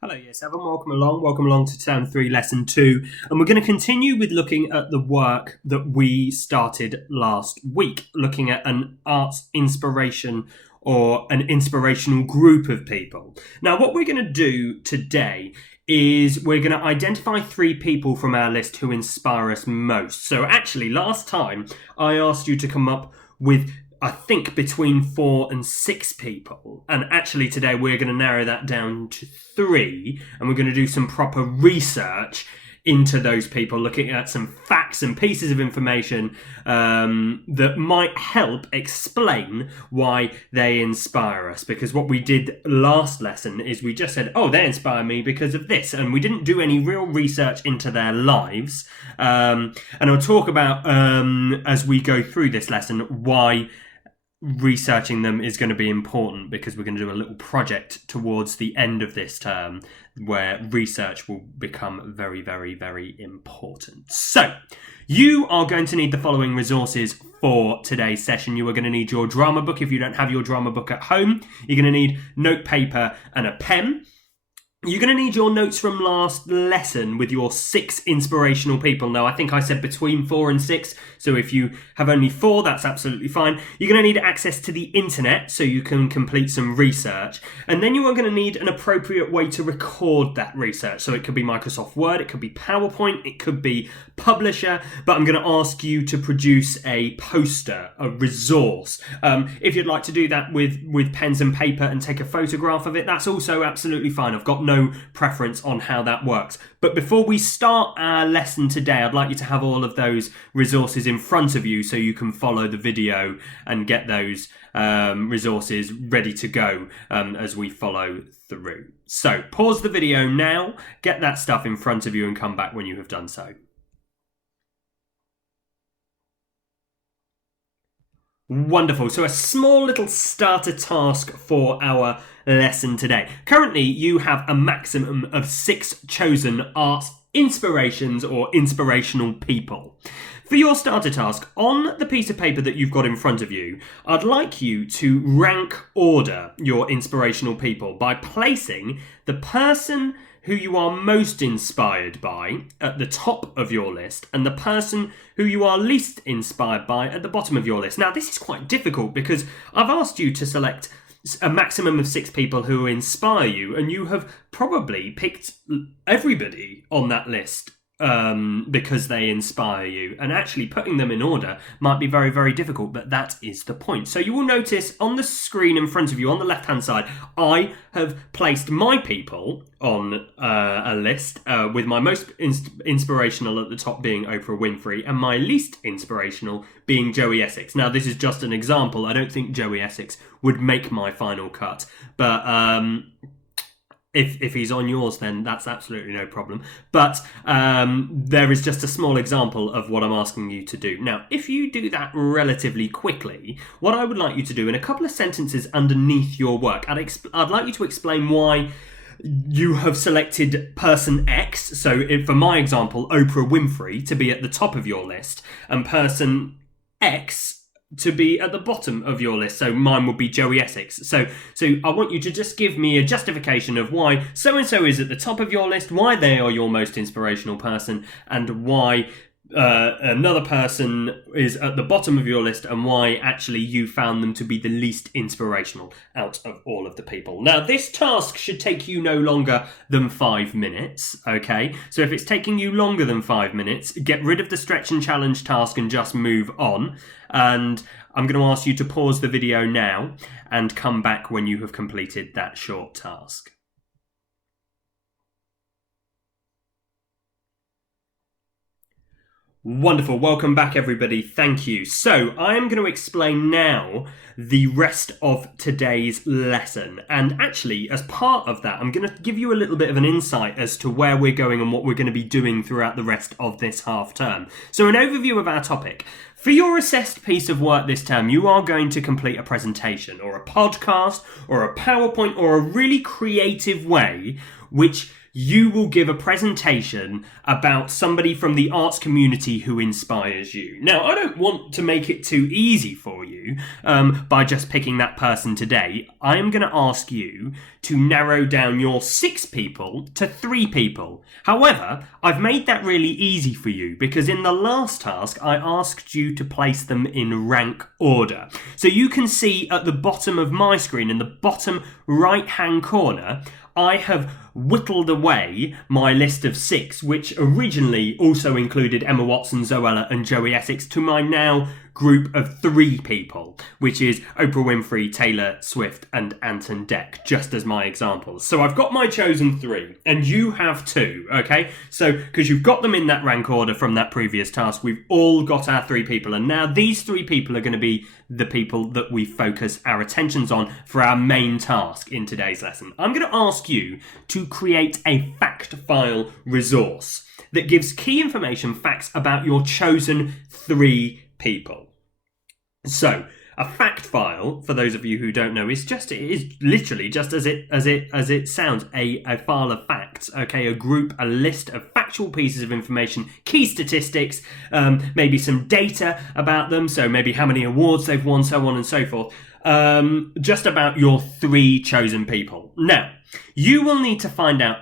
Hello, Year 7. Welcome along. Welcome along to Term 3, Lesson 2. And we're going to continue with looking at the work that we started last week, looking at an arts inspiration or an inspirational group of people. Now, what we're going to do today is we're going to identify 3 people from our list who inspire us most. So actually, last time I asked you to come up with I think between 4 and 6 people. And actually today we're going to narrow that down to 3. And we're going to do some proper research into those people, looking at some facts and pieces of information that might help explain why they inspire us. Because what we did last lesson is we just said, oh, they inspire me because of this. And we didn't do any real research into their lives. And I'll talk about, as we go through this lesson, why researching them is going to be important, because we're going to do a little project towards the end of this term where research will become very, very, very important. So you are going to need the following resources for today's session. You are going to need your drama book. If you don't have your drama book at home, you're going to need note paper and a pen. You're going to need your notes from last lesson with your 6 inspirational people. Now, I think I said between 4 and 6, so if you have only 4, that's absolutely fine. You're going to need access to the internet so you can complete some research. And then you are going to need an appropriate way to record that research. So it could be Microsoft Word, it could be PowerPoint, it could be Publisher, but I'm going to ask you to produce a poster, a resource. If you'd like to do that with pens and paper and take a photograph of it, that's also absolutely fine. I've got no preference on how that works. But before we start our lesson today, I'd like you to have all of those resources in front of you so you can follow the video and get those resources ready to go as we follow through. So pause the video now, get that stuff in front of you, and come back when you have done so. Wonderful. So a small little starter task for our lesson today. Currently, you have a maximum of 6 chosen arts inspirations or inspirational people. For your starter task, on the piece of paper that you've got in front of you, I'd like you to rank order your inspirational people by placing the person who you are most inspired by at the top of your list and the person who you are least inspired by at the bottom of your list. Now, this is quite difficult because I've asked you to select a maximum of 6 people who inspire you, and you have probably picked everybody on that list because they inspire you, and actually putting them in order might be very, very difficult, but that is the point. So you will notice on the screen in front of you on the left hand side, I have placed my people on a list with my most inspirational at the top being Oprah Winfrey and my least inspirational being Joey Essex. Now, this is just an example. I don't think Joey Essex would make my final cut, but If he's on yours, then that's absolutely no problem. But there is just a small example of what I'm asking you to do. Now, if you do that relatively quickly, what I would like you to do in a couple of sentences underneath your work, I'd like you to explain why you have selected person X, so for my example, Oprah Winfrey, to be at the top of your list, and person X to be at the bottom of your list. So mine would be Joey Essex. So I want you to just give me a justification of why so-and-so is at the top of your list, why they are your most inspirational person, and why another person is at the bottom of your list, and why actually you found them to be the least inspirational out of all of the people. Now, this task should take you no longer than 5 minutes, okay? So if it's taking you longer than 5 minutes, get rid of the stretch and challenge task and just move on. And I'm going to ask you to pause the video now and come back when you have completed that short task. Wonderful. Welcome back, everybody. Thank you. So I'm going to explain now the rest of today's lesson. And actually, as part of that, I'm going to give you a little bit of an insight as to where we're going and what we're going to be doing throughout the rest of this half term. So an overview of our topic. For your assessed piece of work this term, you are going to complete a presentation or a podcast or a PowerPoint or a really creative way which you will give a presentation about somebody from the arts community who inspires you. Now, I don't want to make it too easy for you by just picking that person today. I am going to ask you to narrow down your 6 people to 3 people. However, I've made that really easy for you because in the last task, I asked you to place them in rank order. So you can see at the bottom of my screen, in the bottom right-hand corner, I have whittled away my list of 6, which originally also included Emma Watson, Zoella and Joey Essex, to my now group of 3 people, which is Oprah Winfrey, Taylor Swift and Anton Deck, just as my examples. So I've got my chosen 3 and you have 2, okay? So because you've got them in that rank order from that previous task, we've all got our 3 people, and now these 3 people are going to be the people that we focus our attentions on for our main task in today's lesson. I'm going to ask you to create a fact file resource that gives key information, facts about your chosen 3 people. So a fact file, for those of you who don't know, is literally just as it sounds, a file of facts. Okay, a list of factual pieces of information, key statistics, maybe some data about them. So maybe how many awards they've won, so on and so forth. Just about your 3 chosen people. Now, you will need to find out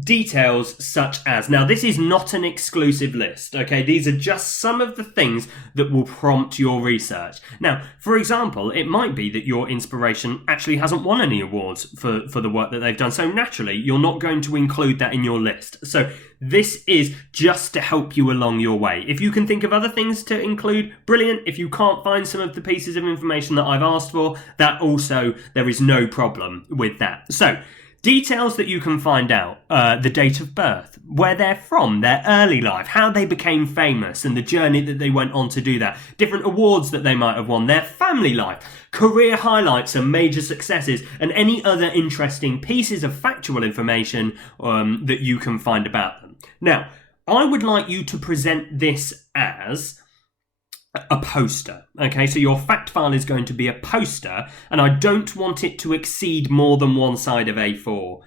details such as, now this is not an exclusive list, okay, these are just some of the things that will prompt your research. Now, for example, it might be that your inspiration actually hasn't won any awards for the work that they've done, so naturally you're not going to include that in your list. So this is just to help you along your way. If you can think of other things to include, brilliant. If you can't find some of the pieces of information that I've asked for, that also, there is no problem with that. So details that you can find out, the date of birth, where they're from, their early life, how they became famous and the journey that they went on to do that, different awards that they might have won, their family life, career highlights and major successes, and any other interesting pieces of factual information that you can find about them. Now, I would like you to present this as a poster. Okay, so your fact file is going to be a poster, and I don't want it to exceed more than one side of A4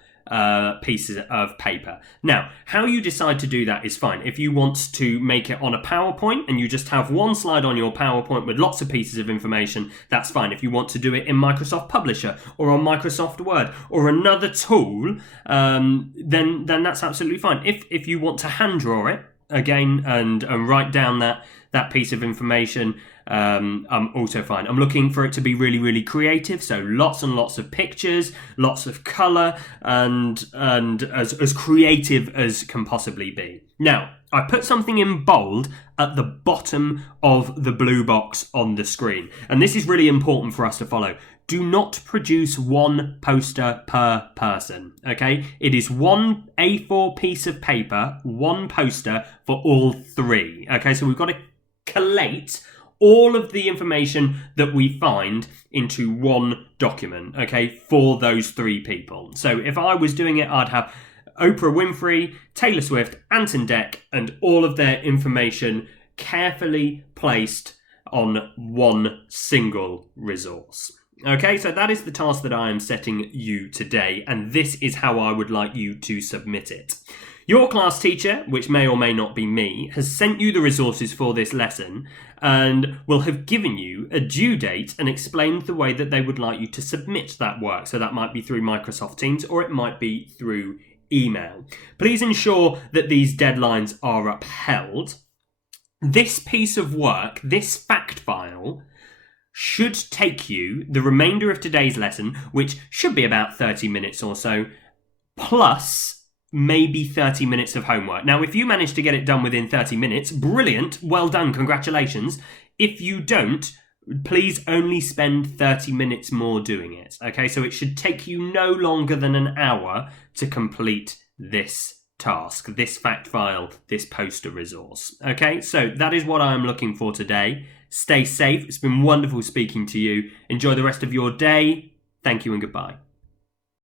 pieces of paper. Now, how you decide to do that is fine. If you want to make it on a PowerPoint and you just have one slide on your PowerPoint with lots of pieces of information, that's fine. If you want to do it in Microsoft Publisher or on Microsoft Word or another tool, then that's absolutely fine. If you want to hand draw it again and write down that piece of information, I'm also fine. I'm looking for it to be really, really creative, so lots and lots of pictures, lots of colour, and as creative as can possibly be. Now, I put something in bold at the bottom of the blue box on the screen, and this is really important for us to follow. Do not produce one poster per person, okay? It is one A4 piece of paper, one poster for all 3, okay? So we've got to collate all of the information that we find into one document, okay, for those 3 people. So if I was doing it, I'd have Oprah Winfrey, Taylor Swift, Anton Deck, and all of their information carefully placed on one single resource. Okay, so that is the task that I am setting you today, and this is how I would like you to submit it. Your class teacher, which may or may not be me, has sent you the resources for this lesson and will have given you a due date and explained the way that they would like you to submit that work. So that might be through Microsoft Teams or it might be through email. Please ensure that these deadlines are upheld. This piece of work, this fact file, should take you the remainder of today's lesson, which should be about 30 minutes or so, plus maybe 30 minutes of homework. Now, if you manage to get it done within 30 minutes, brilliant, well done, congratulations. If you don't, please only spend 30 minutes more doing it. Okay, so it should take you no longer than an hour to complete this task, this fact file, this poster resource. Okay, so that is what I'm looking for today. Stay safe. It's been wonderful speaking to you. Enjoy the rest of your day. Thank you and goodbye.